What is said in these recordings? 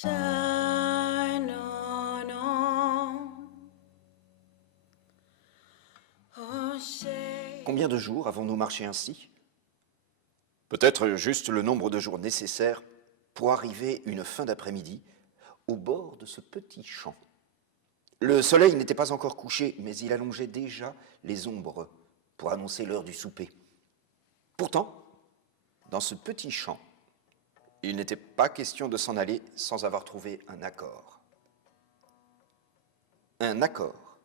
shine on. Oh, shade. Combien de jours avons-nous marché ainsi? Peut-être juste le nombre de jours nécessaires pour arriver une fin d'après-midi au bord de ce petit champ. Le soleil n'était pas encore couché, mais il allongeait déjà les ombres pour annoncer l'heure du souper. Pourtant, dans ce petit champ, il n'était pas question de s'en aller sans avoir trouvé un accord. Un accord.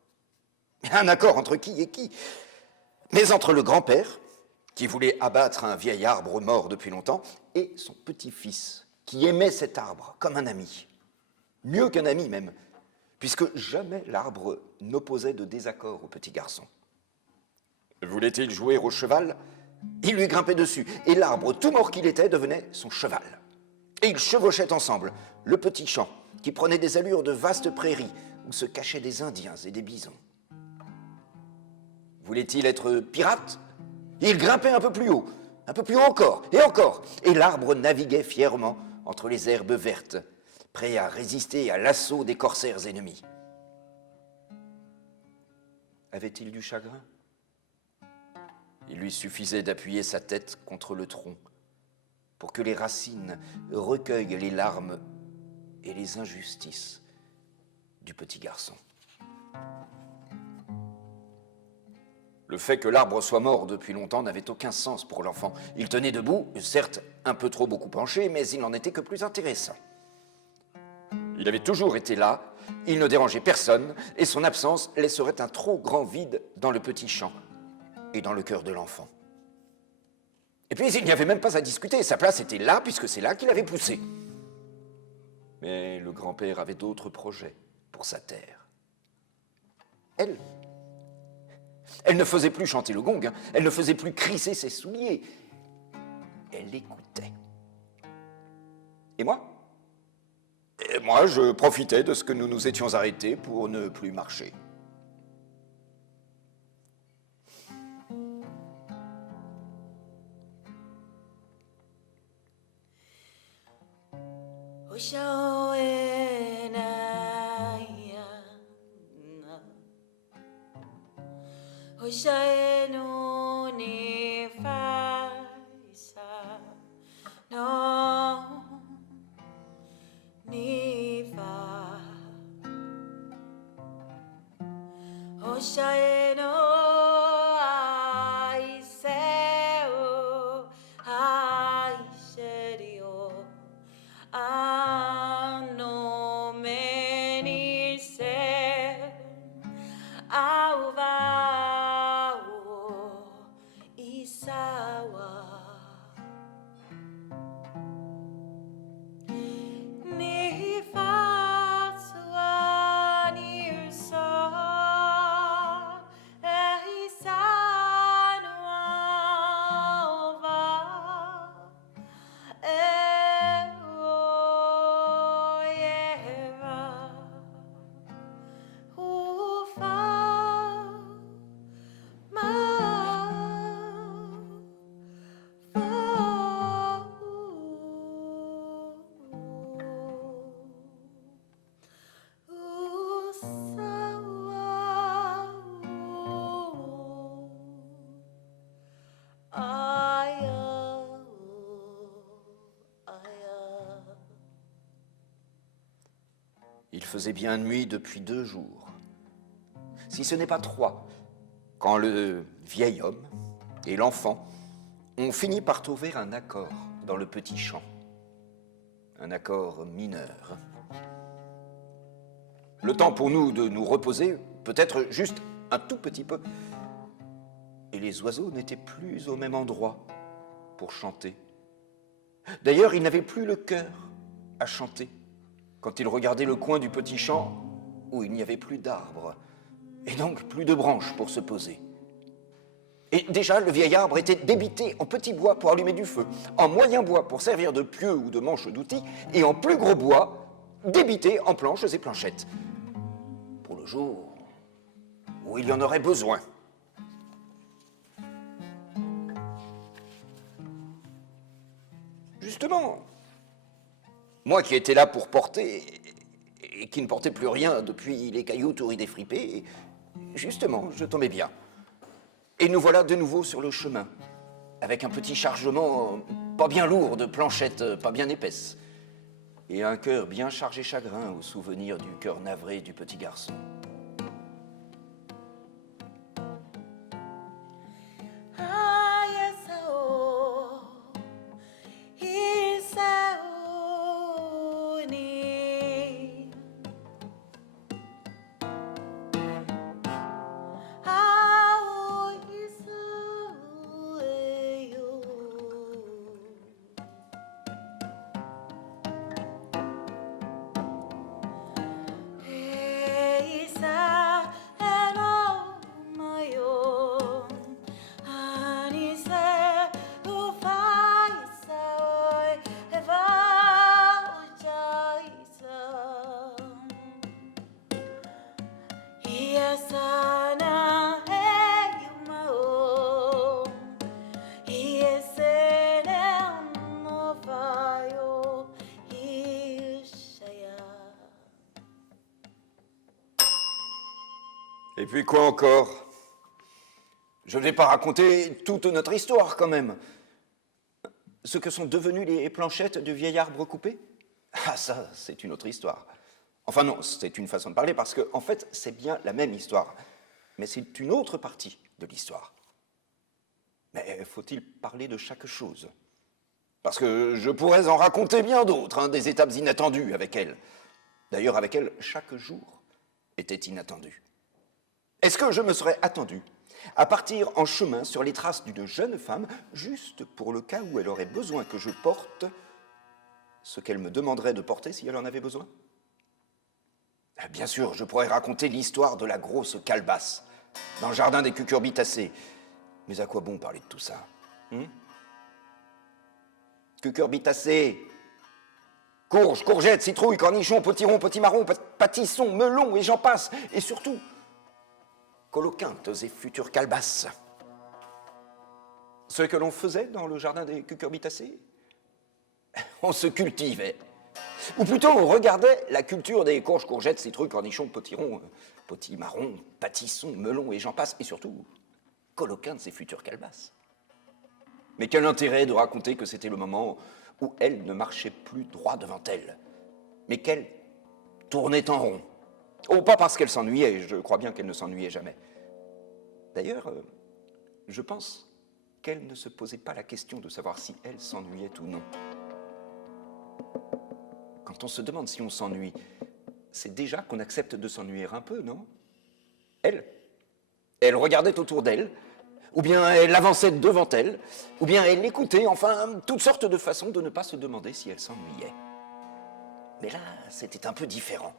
Un accord entre qui et qui? Mais entre le grand-père, qui voulait abattre un vieil arbre mort depuis longtemps, et son petit-fils, qui aimait cet arbre comme un ami. Mieux qu'un ami même, puisque jamais l'arbre n'opposait de désaccord au petit garçon. Voulait-il jouer au cheval? Il lui grimpait dessus, et l'arbre, tout mort qu'il était, devenait son cheval. Et ils chevauchaient ensemble, le petit champ, qui prenait des allures de vastes prairies, où se cachaient des Indiens et des bisons. Voulait-il être pirate? Il grimpait un peu plus haut encore, et l'arbre naviguait fièrement entre les herbes vertes, prêt à résister à l'assaut des corsaires ennemis. Avait-il du chagrin? Il lui suffisait d'appuyer sa tête contre le tronc pour que les racines recueillent les larmes et les injustices du petit garçon. Le fait que l'arbre soit mort depuis longtemps n'avait aucun sens pour l'enfant. Il tenait debout, certes un peu trop beaucoup penché, mais il n'en était que plus intéressant. Il avait toujours été là, il ne dérangeait personne, et son absence laisserait un trop grand vide dans le petit champ et dans le cœur de l'enfant. Et puis il n'y avait même pas à discuter, sa place était là puisque c'est là qu'il avait poussé. Mais le grand-père avait d'autres projets pour sa terre. Elle ne faisait plus chanter le gong, elle ne faisait plus crisser ses souliers. Elle écoutait. Et moi, je profitais de ce que nous nous étions arrêtés pour ne plus marcher. Il faisait bien nuit depuis 2 jours, si ce n'est pas 3, quand le vieil homme et l'enfant ont fini par trouver un accord dans le petit champ. Un accord mineur. Le temps pour nous de nous reposer, peut-être juste un tout petit peu. Et les oiseaux n'étaient plus au même endroit pour chanter. D'ailleurs, ils n'avaient plus le cœur à chanter quand ils regardaient le coin du petit champ où il n'y avait plus d'arbres et donc plus de branches pour se poser. Et déjà, le vieil arbre était débité en petit bois pour allumer du feu, en moyen bois pour servir de pieu ou de manche d'outils, et en plus gros bois, débité en planches et planchettes. Pour le jour où il y en aurait besoin. Justement, Moi qui étais là pour porter, et qui ne portais plus rien depuis les cailloux tout défripés, justement, je tombais bien. Et nous voilà de nouveau sur le chemin, avec un petit chargement pas bien lourd de planchettes pas bien épaisses, et un cœur bien chargé chagrin au souvenir du cœur navré du petit garçon. Ah, yes, oh, he's so near. Ah, oh, he's so you. Hey, Isa, and oh, my own. And he said, who finds a if I yes, Anna, hey, my own. Yes, and no fire, he shall. Et puis quoi encore? Je ne vais pas raconter toute notre histoire quand même. Ce que sont devenues les planchettes du vieil arbre coupé? Ah ça, c'est une autre histoire. Enfin non, c'est une façon de parler parce que, en fait, c'est bien la même histoire. Mais c'est une autre partie de l'histoire. Mais faut-il parler de chaque chose? Parce que je pourrais en raconter bien d'autres, hein, des étapes inattendues avec elle. D'ailleurs, avec elle, chaque jour était inattendu. Est-ce que je me serais attendu à partir en chemin sur les traces d'une jeune femme, juste pour le cas où elle aurait besoin que je porte ce qu'elle me demanderait de porter si elle en avait besoin? Bien sûr, je pourrais raconter l'histoire de la grosse calebasse dans le jardin des cucurbitacées. Mais à quoi bon parler de tout ça? Cucurbitacées, courges, courgettes, citrouilles, cornichons, potirons, potimarrons, pâtissons, melons et j'en passe. Et surtout, coloquintes et futures calebasses. Ce que l'on faisait dans le jardin des cucurbitacées, on se cultivait. Ou plutôt, on regardait la culture des courges, courgettes, citrouilles, cornichons, potirons, potimarrons, pâtissons, melons et j'en passe. Et surtout, coloquintes et futures calebasses. Mais quel intérêt de raconter que c'était le moment où elle ne marchait plus droit devant elle, mais qu'elle tournait en rond. Oh, pas parce qu'elle s'ennuyait, je crois bien qu'elle ne s'ennuyait jamais. D'ailleurs, je pense qu'elle ne se posait pas la question de savoir si elle s'ennuyait ou non. Quand on se demande si on s'ennuie, c'est déjà qu'on accepte de s'ennuyer un peu, non? Elle regardait autour d'elle, ou bien elle avançait devant elle, ou bien elle écoutait, enfin, toutes sortes de façons de ne pas se demander si elle s'ennuyait. Mais là, c'était un peu différent.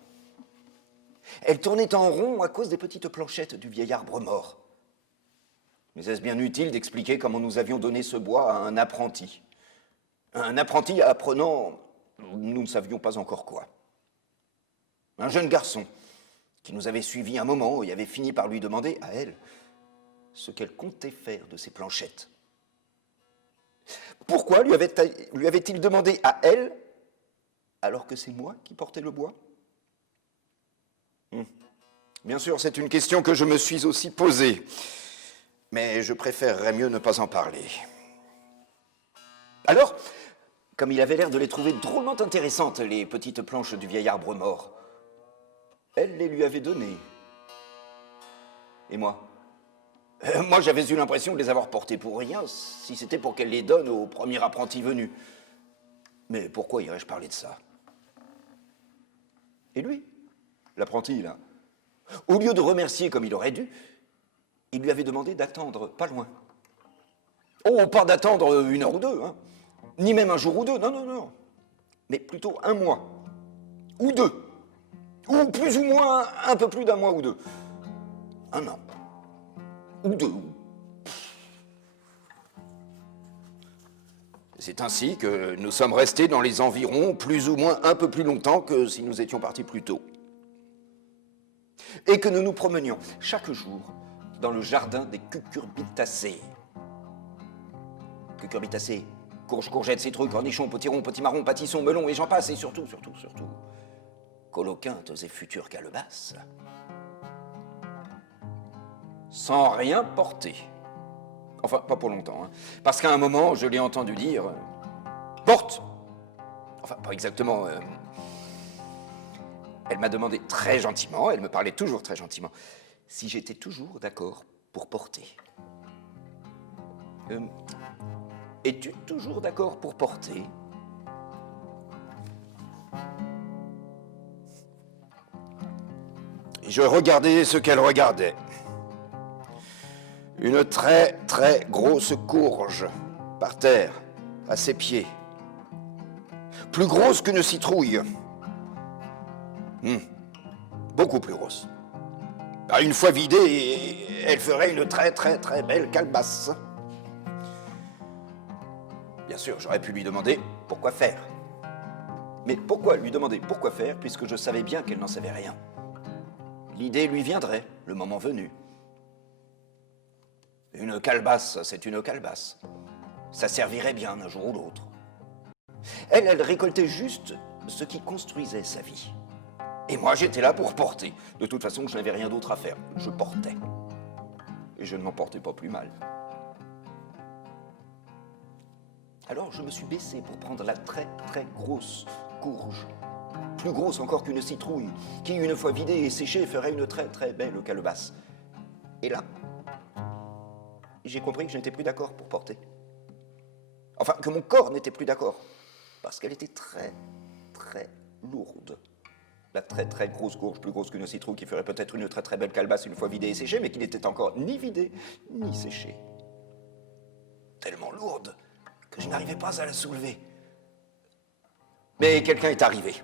Elle tournait en rond à cause des petites planchettes du vieil arbre mort. Mais est-ce bien utile d'expliquer comment nous avions donné ce bois à un apprenti? Un apprenti apprenant, nous ne savions pas encore quoi. Un jeune garçon qui nous avait suivis un moment et avait fini par lui demander à elle ce qu'elle comptait faire de ces planchettes. Pourquoi lui avait-il demandé à elle alors que c'est moi qui portais le bois? Bien sûr, c'est une question que je me suis aussi posée, mais je préférerais mieux ne pas en parler. Alors, comme il avait l'air de les trouver drôlement intéressantes, les petites planches du vieil arbre mort, elle les lui avait données. Et moi? Moi, j'avais eu l'impression de les avoir portées pour rien, si c'était pour qu'elle les donne au premier apprenti venu. Mais pourquoi irais-je parler de ça? Et lui, l'apprenti, là, au lieu de remercier comme il aurait dû, il lui avait demandé d'attendre pas loin. Oh, pas d'attendre 1 heure ou 2, hein, ni même un jour ou 2, non, non, non, mais plutôt 1 mois, ou 2, ou plus ou moins un peu plus d'1 mois ou 2, 1 an, ou 2. C'est ainsi que nous sommes restés dans les environs plus ou moins un peu plus longtemps que si nous étions partis plus tôt. Et que nous nous promenions chaque jour dans le jardin des cucurbitacées. Cucurbitacées Courge, courgette, citrouille, cornichon, potiron, potimarron, pâtisson, melon, et j'en passe, et surtout, coloquintes et futures calebasses, sans rien porter. Enfin, pas pour longtemps, hein, parce qu'à un moment, je l'ai entendu dire « Porte !» Enfin, pas exactement. Elle m'a demandé très gentiment, elle me parlait toujours très gentiment, si j'étais toujours d'accord pour porter. Es-tu toujours d'accord pour porter? Je regardais ce qu'elle regardait. Une très très grosse courge par terre, à ses pieds. Plus grosse qu'une citrouille. Beaucoup plus grosse. Une fois vidée, elle ferait une très très très belle calebasse. Bien sûr, j'aurais pu lui demander pourquoi faire. Mais pourquoi lui demander pourquoi faire, puisque je savais bien qu'elle n'en savait rien? L'idée lui viendrait, le moment venu. Une calebasse, c'est une calebasse. Ça servirait bien un jour ou l'autre. Elle récoltait juste ce qui construisait sa vie. Et moi, j'étais là pour porter. De toute façon, je n'avais rien d'autre à faire. Je portais. Et je ne m'en portais pas plus mal. Alors, je me suis baissé pour prendre la très, très grosse courge. Plus grosse encore qu'une citrouille, qui, une fois vidée et séchée, ferait une très, très belle calebasse. Et là, j'ai compris que je n'étais plus d'accord pour porter. Enfin, que mon corps n'était plus d'accord. Parce qu'elle était très, très lourde. La très très grosse courge, plus grosse qu'une citrouille, qui ferait peut-être une très très belle calebasse une fois vidée et séchée, mais qui n'était encore ni vidée ni séchée. Tellement lourde que je n'arrivais pas à la soulever. Mais quelqu'un est arrivé.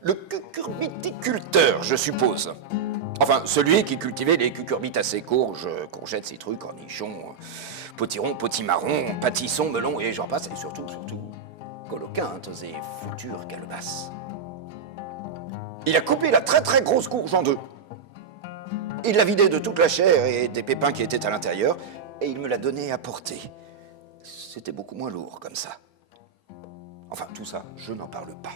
Le cucurbiticulteur, je suppose. Enfin, celui qui cultivait les cucurbitacées, courges, courgettes, citrouilles, cornichons, potirons, potimarrons, pâtissons, melons, et j'en passe, et surtout, coloquintes et futures calebasses. Il a coupé la très très grosse courge en deux. Il l'a vidée de toute la chair et des pépins qui étaient à l'intérieur, et il me l'a donnée à porter. C'était beaucoup moins lourd comme ça. Enfin, tout ça, je n'en parle pas.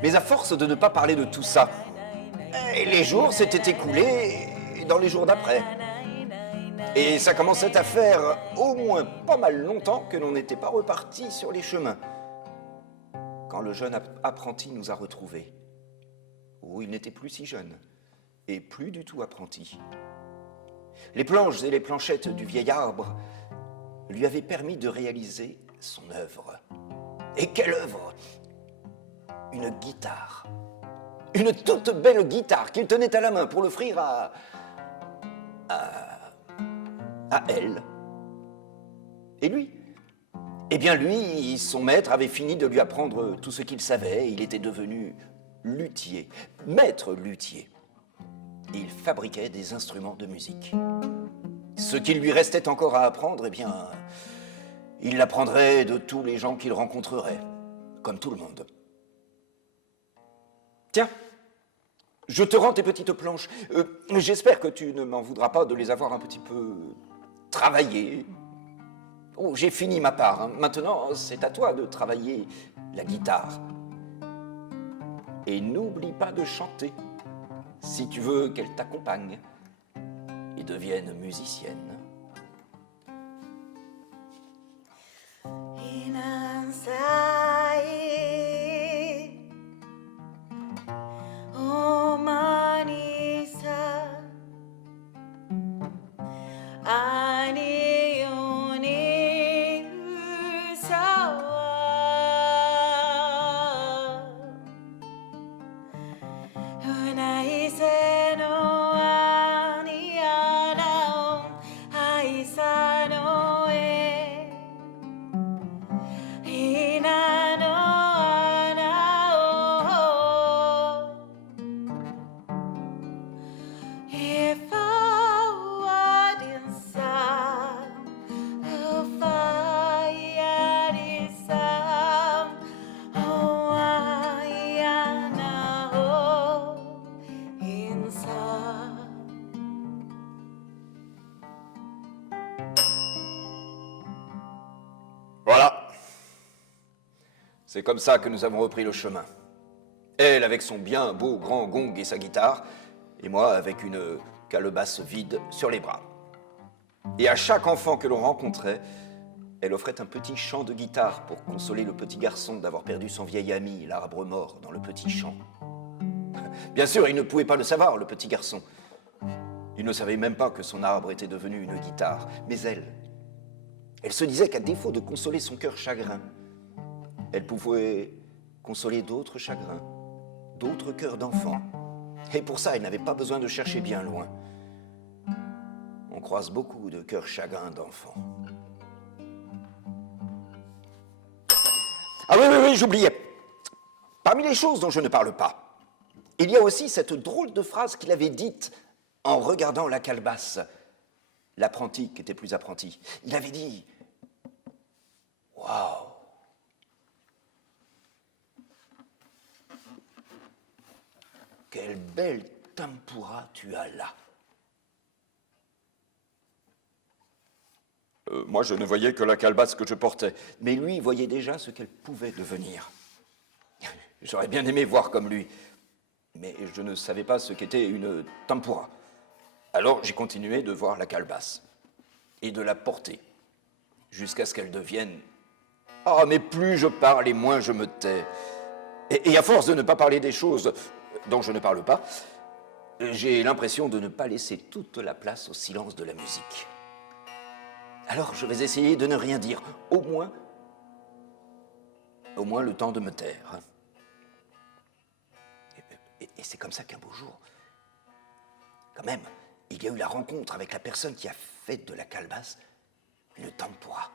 Mais à force de ne pas parler de tout ça, les jours s'étaient écoulés dans les jours d'après. Et ça commençait à faire au moins pas mal longtemps que l'on n'était pas reparti sur les chemins. Quand le jeune apprenti nous a retrouvés. Oh, il n'était plus si jeune, et plus du tout apprenti. Les planches et les planchettes du vieil arbre lui avaient permis de réaliser son œuvre. Et quelle œuvre! Une guitare. Une toute belle guitare qu'il tenait à la main pour l'offrir à elle. Et lui? Eh bien lui, son maître avait fini de lui apprendre tout ce qu'il savait. Il était devenu luthier, maître luthier. Il fabriquait des instruments de musique. Ce qu'il lui restait encore à apprendre, eh bien, il l'apprendrait de tous les gens qu'il rencontrerait, comme tout le monde. Tiens, je te rends tes petites planches. J'espère que tu ne m'en voudras pas de les avoir un petit peu travaillées. Oh, j'ai fini ma part. Hein. Maintenant, c'est à toi de travailler la guitare. Et n'oublie pas de chanter, si tu veux qu'elle t'accompagne et devienne musicienne. Oh my C'est comme ça que nous avons repris le chemin. Elle avec son bien beau grand gong et sa guitare, et moi avec une calebasse vide sur les bras. Et à chaque enfant que l'on rencontrait, elle offrait un petit chant de guitare pour consoler le petit garçon d'avoir perdu son vieil ami, l'arbre mort, dans le petit champ. Bien sûr, il ne pouvait pas le savoir, le petit garçon. Il ne savait même pas que son arbre était devenu une guitare. Mais elle se disait qu'à défaut de consoler son cœur chagrin, elle pouvait consoler d'autres chagrins, d'autres cœurs d'enfants. Et pour ça, elle n'avait pas besoin de chercher bien loin. On croise beaucoup de cœurs chagrins d'enfants. Ah oui, j'oubliais. Parmi les choses dont je ne parle pas, il y a aussi cette drôle de phrase qu'il avait dite en regardant la calebasse, l'apprenti qui était plus apprenti. Il avait dit « Waouh ! Quelle belle tempura tu as là !» Moi, je ne voyais que la calebasse que je portais, mais lui voyait déjà ce qu'elle pouvait devenir. J'aurais bien aimé voir comme lui, mais je ne savais pas ce qu'était une tempura. Alors j'ai continué de voir la calebasse et de la porter, jusqu'à ce qu'elle devienne... Ah, mais plus je parle et moins je me tais. Et à force de ne pas parler des choses dont je ne parle pas, j'ai l'impression de ne pas laisser toute la place au silence de la musique. Alors je vais essayer de ne rien dire, au moins le temps de me taire. Et c'est comme ça qu'un beau jour, quand même, il y a eu la rencontre avec la personne qui a fait de la calebasse une tempura.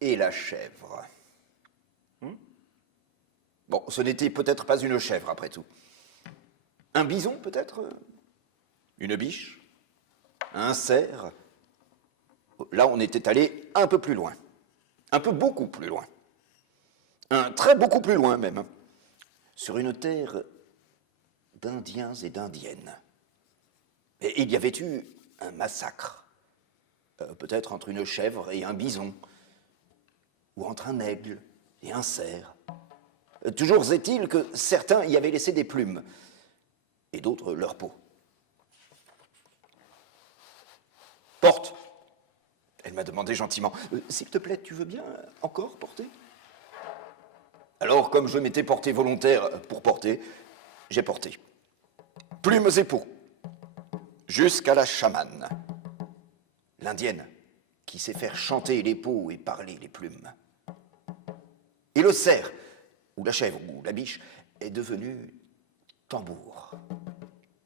Et la chèvre. Bon, ce n'était peut-être pas une chèvre, après tout. Un bison, peut-être? Une biche? Un cerf? Là, on était allé un peu plus loin. Un peu beaucoup plus loin. Un très beaucoup plus loin, même. Sur une terre d'Indiens et d'Indiennes. Et il y avait eu un massacre. Peut-être entre une chèvre et un bison. Ou entre un aigle et un cerf. Toujours est-il que certains y avaient laissé des plumes, et d'autres leur peau. Porte. Elle m'a demandé gentiment. S'il te plaît, tu veux bien encore porter? Alors, comme je m'étais porté volontaire pour porter, j'ai porté. Plumes et peau. Jusqu'à la chamane. L'indienne, qui sait faire chanter les peaux et parler les plumes. Et le cerf, ou la chèvre, ou la biche, est devenu tambour.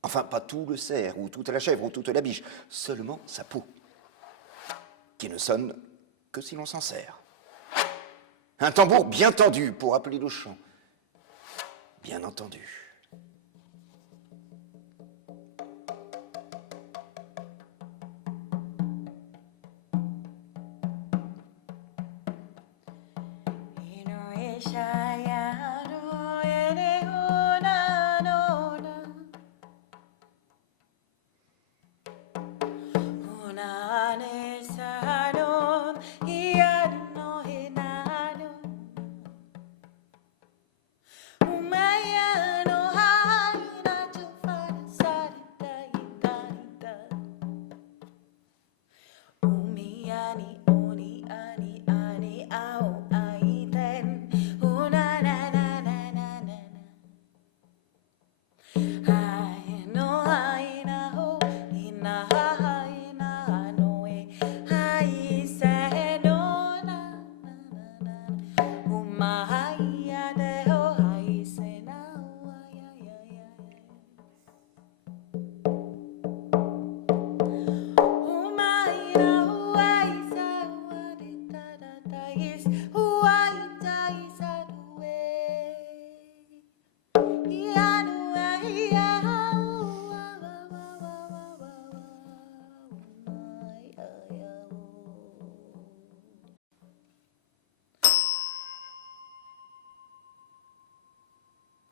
Enfin, pas tout le cerf, ou toute la chèvre, ou toute la biche, seulement sa peau, qui ne sonne que si l'on s'en sert. Un tambour bien tendu pour appeler le chant, bien entendu.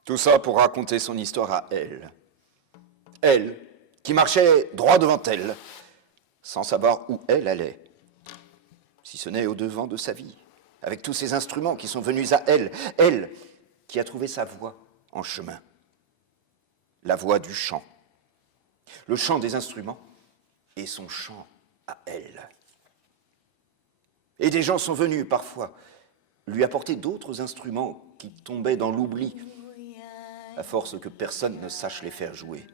Tout ça pour raconter son histoire à elle. Elle, qui marchait droit devant elle, sans savoir où elle allait, si ce n'est au-devant de sa vie, avec tous ces instruments qui sont venus à elle, elle qui a trouvé sa voix en chemin, la voix du chant, le chant des instruments et son chant à elle. Et des gens sont venus parfois lui apporter d'autres instruments qui tombaient dans l'oubli, à force que personne ne sache les faire jouer.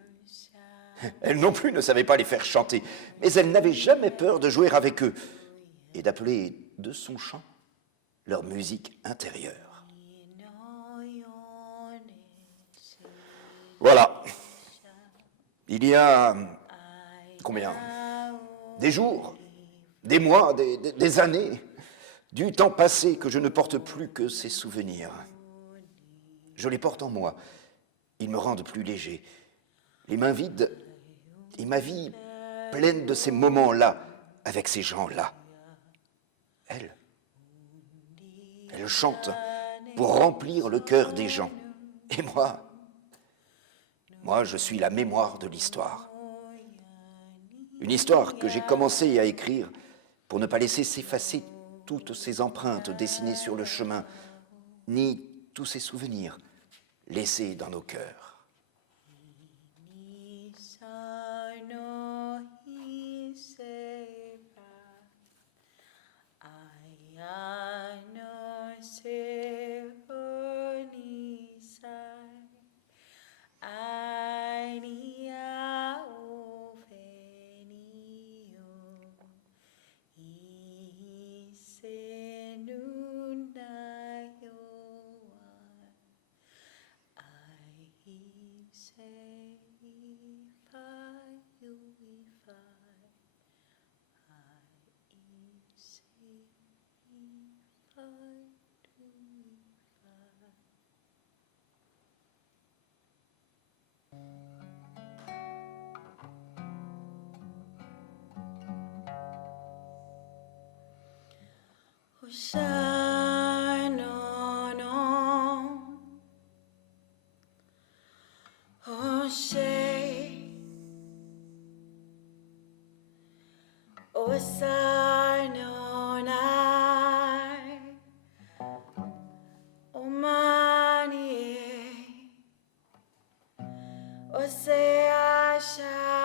Elle non plus ne savait pas les faire chanter, mais elle n'avait jamais peur de jouer avec eux et d'appeler de son chant leur musique intérieure. Voilà. Il y a combien? Des jours, des mois, des années, du temps passé que je ne porte plus que ces souvenirs. Je les porte en moi. Ils me rendent plus léger. Les mains vides et ma vie pleine de ces moments-là avec ces gens-là. Elle chante pour remplir le cœur des gens. Et moi, je suis la mémoire de l'histoire. Une histoire que j'ai commencé à écrire pour ne pas laisser s'effacer toutes ces empreintes dessinées sur le chemin, ni tous ces souvenirs laissés dans nos cœurs. Você acha